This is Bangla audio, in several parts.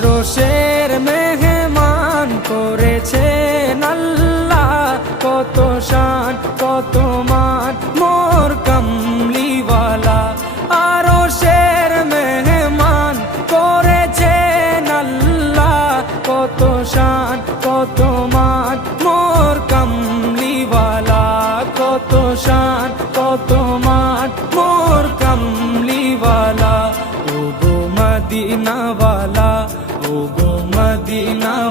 আরও শের মেহমান করেছেন আল্লাহ। কত শান, কত মান, মোর কমলিওয়ালা। আরও শের মেহমান করেছেন আল্লাহ। কত শান, কত মান, মোর কমলিওয়ালা। কত শান, কত মান মদিনাওয়ালা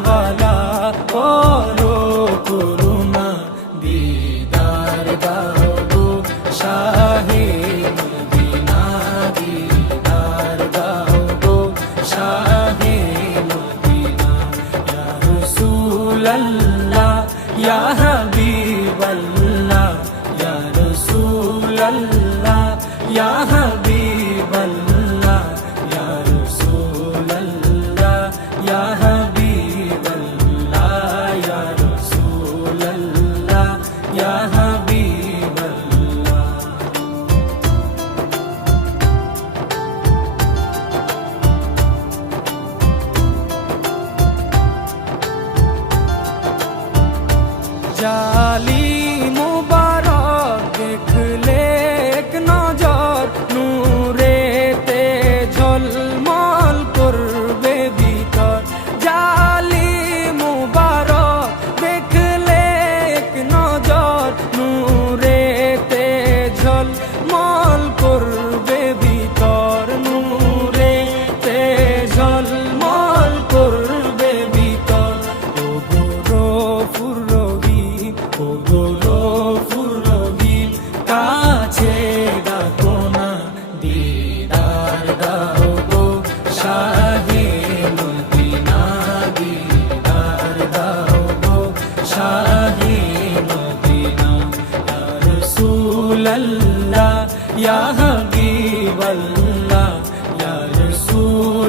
家里。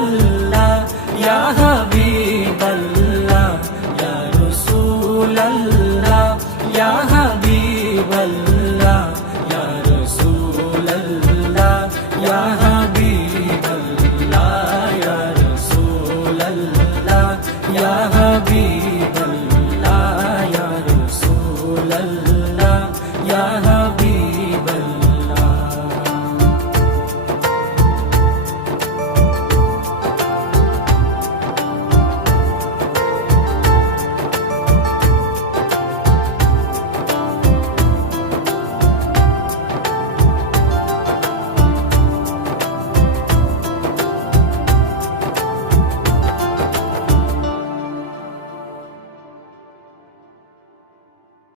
মদিনা